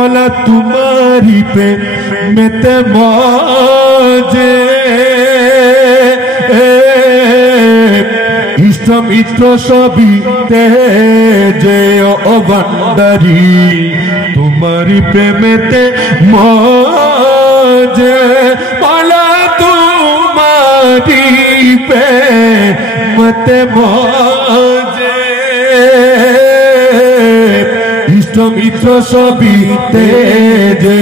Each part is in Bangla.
मौला तुम्हारी पे मेते मौजे इष्ट मित्र सभी तेजे ओ बंदरी तुम्हारी प्रेमेते मौजे मौला तुम्हारी पे मेते मौजे इष्ट मित्र सभी तेजे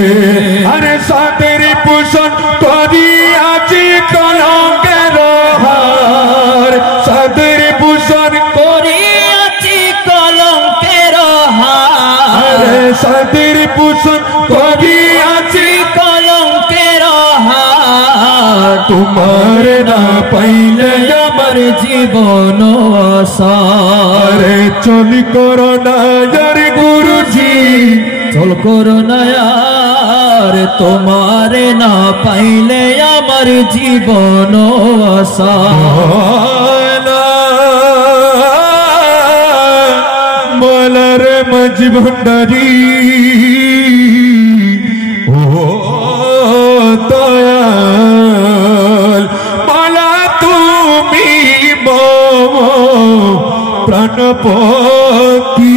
अरे सातेरी पूषण करी आजी कलंकेर हार सातेरी पूषण करी आजी कलंकेर हार अरे सातेरी पूषण करी आजी कलंकेर हार तुम्हारे ना पाइले আমার জীবন আসার चल करो ना यार गुरुजी চল করো না আর তোমারে না পাইলে আমার জীবন আসার मौला रे मजी भंडारी ओ दयाल मौला तुमी प्राणपति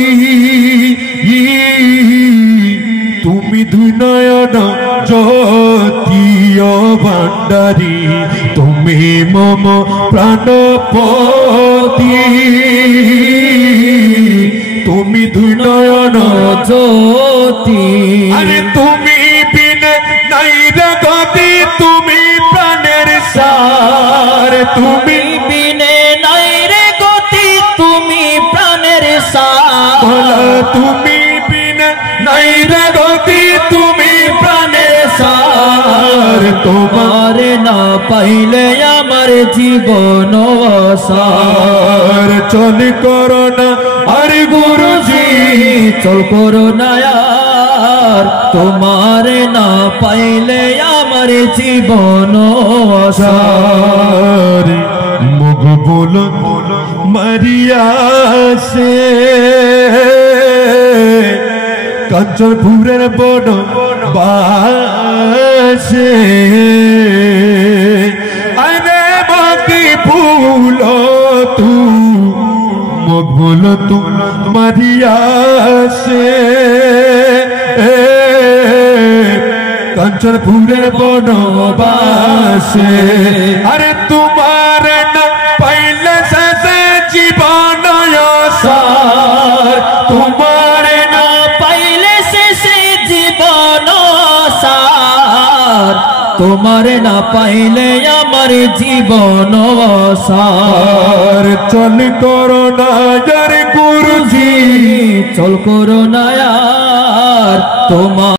तुमी दुई नयन ज्योतिय भंडारी तुमी मम प्राणपति तुमी दुई नयन জ্যোতি अरे तुमी बिन नहीं रे गति तुमी प्राणेर सार तुमी বিনে নাই রে গতি তুমি প্রাণের সার तुमी बिन नहीं रे गति तुमी प्राणेर सार তোমারে না পাইলে আমার জীবন আসার चल करो ना अरे गुरुजी চল করো না আর তোমারে না পাইলে আমার জীবন আসার मुग बोलो मरिया से कंचनपुरेर बड़ बासे अरे बाकी भूलो तू मुग बोलो तू मरिया से कंचनपुरेर बड़ बासे अरे तुम्हारे न पहले से जीवन सार तुम्हारे न পাইলে শেষে জীবন সার তোমারে না পাইলে আমার জীবন সার चल करो ना यार गुरुजी চল করো না আর তোমার